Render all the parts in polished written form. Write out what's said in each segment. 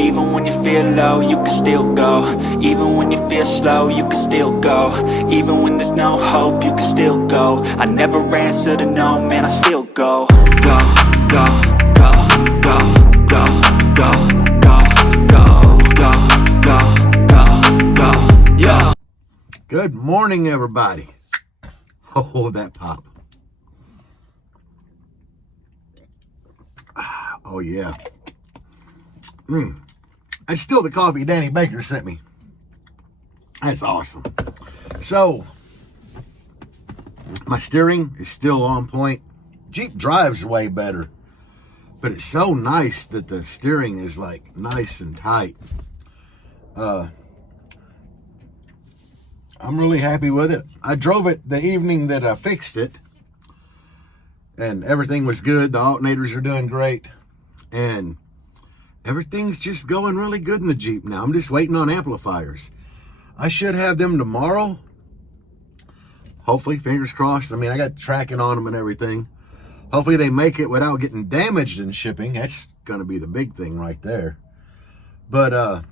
Even when you feel low, you can still go. Even when you feel slow, you can still go. Even when there's no hope, you can still go. I never answer to no, man, I still go. Go, go, go, go, go, go, go, go, go, go, go, go, yo. Good morning, everybody. Oh, that pop. Oh, yeah. That's still the coffee Danny Baker sent me. That's awesome. So, my steering is still on point. Jeep drives way better. But it's so nice that the steering is like nice and tight. I'm really happy with it. I drove it the evening that I fixed it. And everything was good. The alternators are doing great. And everything's just going really good in the Jeep now. I'm just waiting on amplifiers. I should have them tomorrow. Hopefully, fingers crossed. I mean, I got tracking on them and everything. Hopefully they make it without getting damaged in shipping. That's going to be the big thing right there. But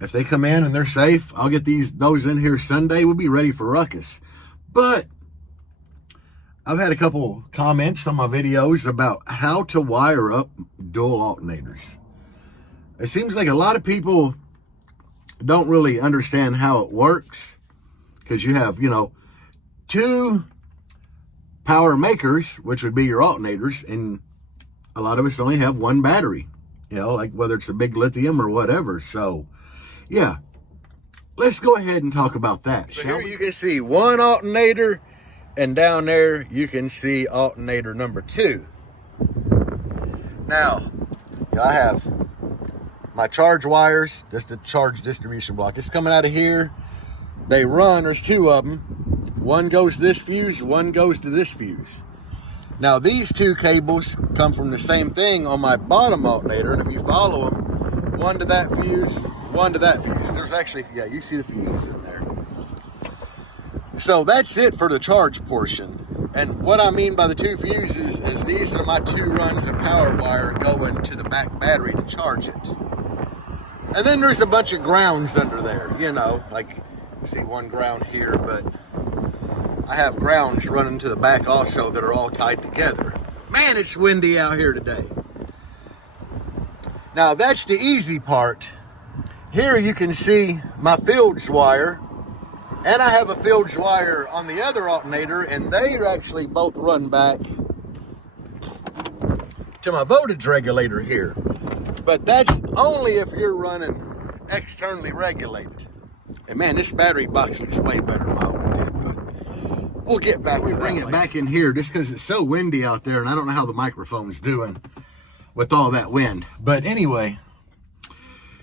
if they come in and they're safe, I'll get those in here Sunday. We'll be ready for ruckus. But I've had a couple comments on my videos about how to wire up dual alternators. It seems like a lot of people don't really understand how it works, because you have, two power makers, which would be your alternators, and a lot of us only have one battery, like whether it's a big lithium or whatever. So, yeah, let's go ahead and talk about that. So here you can see one alternator, and down there you can see alternator number 2. Now, I have my charge wires, just a charge distribution block. It's coming out of here. They run, there's 2 of them. One goes to this fuse, one goes to this fuse. Now, these 2 cables come from the same thing on my bottom alternator, and if you follow them, one to that fuse, one to that fuse. There's actually, you see the fuses in there. So that's it for the charge portion. And what I mean by the 2 fuses is these are my 2 runs of power wire going to the back battery to charge it. And then there's a bunch of grounds under there, like you see one ground here, but I have grounds running to the back also that are all tied together. Man, it's windy out here today. Now that's the easy part. Here you can see my fields wire. And I have a fields wire on the other alternator, and they actually both run back to my voltage regulator here. But that's only if you're running externally regulated. And man, this battery box looks way better than my one did, but we'll get back. We bring it back in here just because it's so windy out there, and I don't know how the microphone's doing with all that wind. But anyway,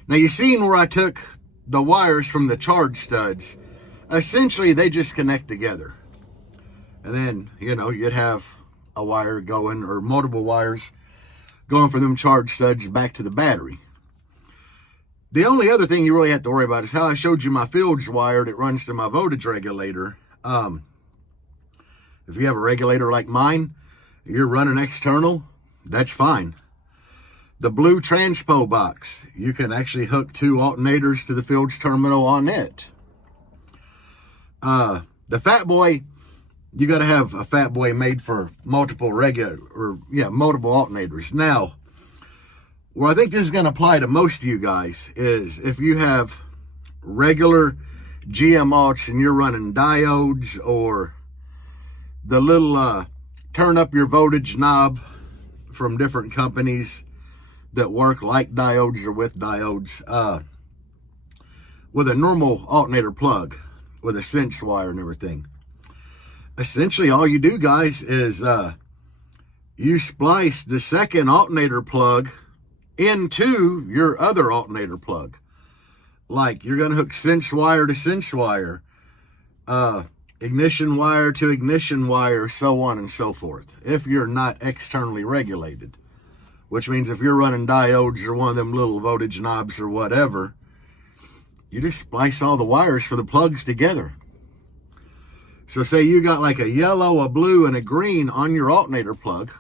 now you seen where I took the wires from the charge studs. Essentially, they just connect together. And then, you'd have a wire going, or multiple wires going from them charge studs back to the battery. The only other thing you really have to worry about is how I showed you my fields wire that runs to my voltage regulator. If you have a regulator like mine, you're running external, that's fine. The blue transpo box, you can actually hook 2 alternators to the fields terminal on it. The Fat Boy, you got to have a Fat Boy made for multiple multiple alternators. Now, where I think this is going to apply to most of you guys is if you have regular GM alts and you're running diodes, or the little turn up your voltage knob from different companies that work like diodes or with diodes, with a normal alternator plug, with a sense wire and everything. Essentially, all you do, guys, is you splice the second alternator plug into your other alternator plug. Like, you're going to hook sense wire to sense wire, ignition wire to ignition wire, so on and so forth, if you're not externally regulated. Which means if you're running diodes or one of them little voltage knobs or whatever, you just splice all the wires for the plugs together. So say you got like a yellow, a blue, and a green on your alternator plug.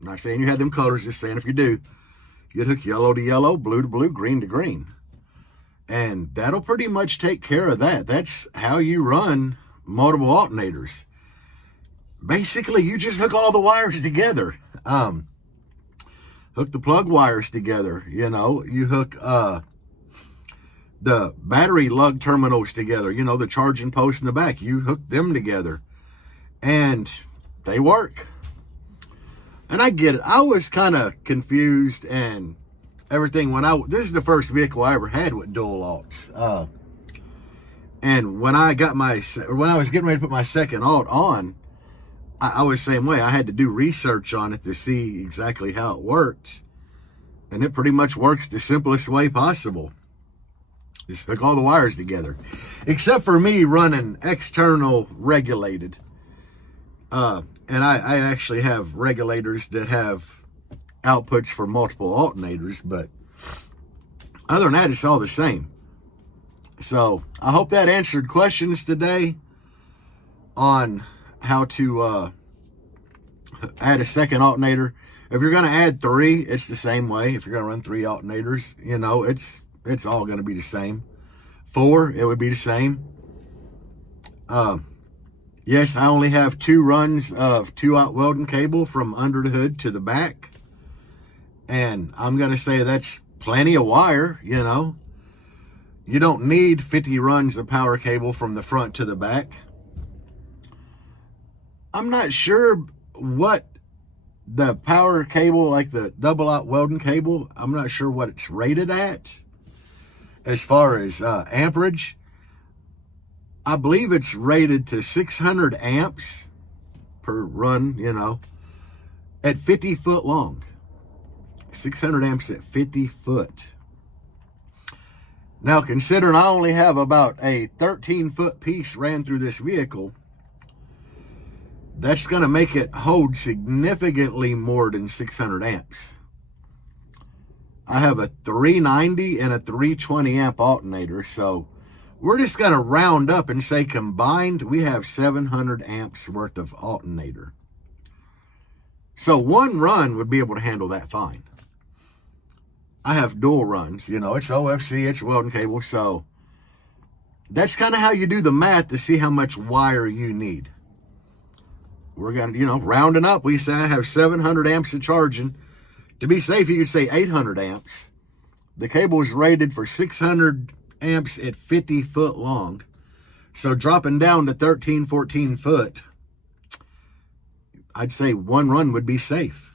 I'm not saying you have them colors, just saying if you do. You'd hook yellow to yellow, blue to blue, green to green. And that'll pretty much take care of that. That's how you run multiple alternators. Basically, you just hook all the wires together. Hook the plug wires together. You know, you hook the battery lug terminals together. You know, the charging post in the back. You hook them together. And they work. And I get it. I was kind of confused and everything this is the first vehicle I ever had with dual alts. And when I was getting ready to put my second alt on, I was the same way. I had to do research on it to see exactly how it worked. And it pretty much works the simplest way possible. Just hook all the wires together. Except for me running external regulated. And I actually have regulators that have outputs for multiple alternators, but other than that, it's all the same. So I hope that answered questions today on how to add a second alternator. If you're going to add 3, it's the same way. If you're going to run 3 alternators, you know, it's all going to be the same. 4, it would be the same. Yes, I only have 2 runs of 2-aught welding cable from under the hood to the back. And I'm going to say that's plenty of wire, you know. You don't need 50 runs of power cable from the front to the back. I'm not sure what the power cable, like the double-aught welding cable, I'm not sure what it's rated at as far as amperage. I believe it's rated to 600 amps per run, you know, at 50 foot long. 600 amps at 50 foot. Now, considering I only have about a 13-foot piece ran through this vehicle, that's going to make it hold significantly more than 600 amps. I have a 390 and a 320 amp alternator, so we're just going to round up and say combined, we have 700 amps worth of alternator. So one run would be able to handle that fine. I have dual runs, you know, it's OFC, it's welding cable, so that's kind of how you do the math to see how much wire you need. We're going to, you know, rounding up, we say I have 700 amps of charging. To be safe, you could say 800 amps. The cable is rated for 600 amps at 50 foot long. So dropping down to 13, 14 foot, I'd say one run would be safe.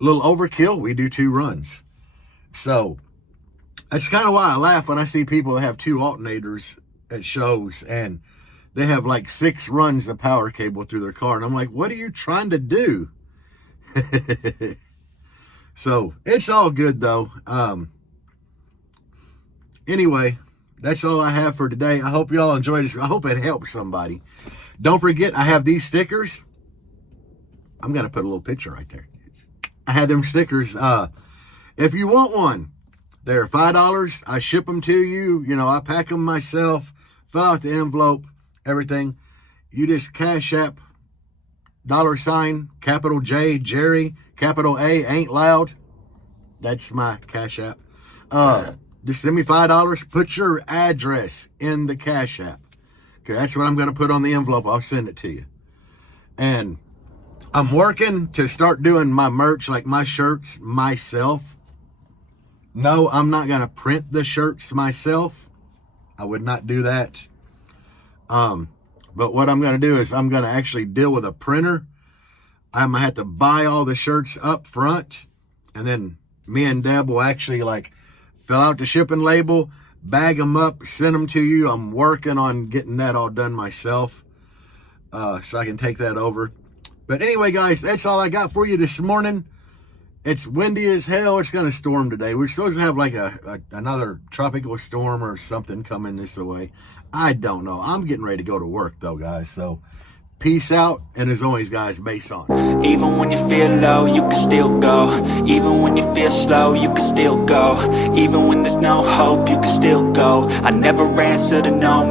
A little overkill, we do 2 runs. So that's kind of why I laugh when I see people that have 2 alternators at shows and they have like 6 runs of power cable through their car. And I'm like, what are you trying to do? So it's all good though. Anyway, that's all I have for today. I hope y'all enjoyed this. I hope it helped somebody. Don't forget, I have these stickers. I'm going to put a little picture right there. I had them stickers. If you want one, they're $5. I ship them to you. You know, I pack them myself, fill out the envelope, everything. You just Cash App, $, capital J, Jerry, capital A, Ain't Loud. That's my Cash App. Just send me $5. Put your address in the Cash App. Okay, that's what I'm going to put on the envelope. I'll send it to you. And I'm working to start doing my merch, like my shirts, myself. No, I'm not going to print the shirts myself. I would not do that. But what I'm going to do is I'm going to actually deal with a printer. I'm going to have to buy all the shirts up front. And then me and Deb will actually like fill out the shipping label, bag them up, send them to you. I'm working on getting that all done myself. So I can take that over. But anyway, guys, that's all I got for you this morning. It's windy as hell. It's going to storm today. We're supposed to have like another tropical storm or something coming this way. I don't know. I'm getting ready to go to work though, guys. So peace out. And as always, guys, bass on. Even when you feel low, you can still go. Even when you feel slow, you can still go. Even when there's no hope, you can still go. I never answer to no, man.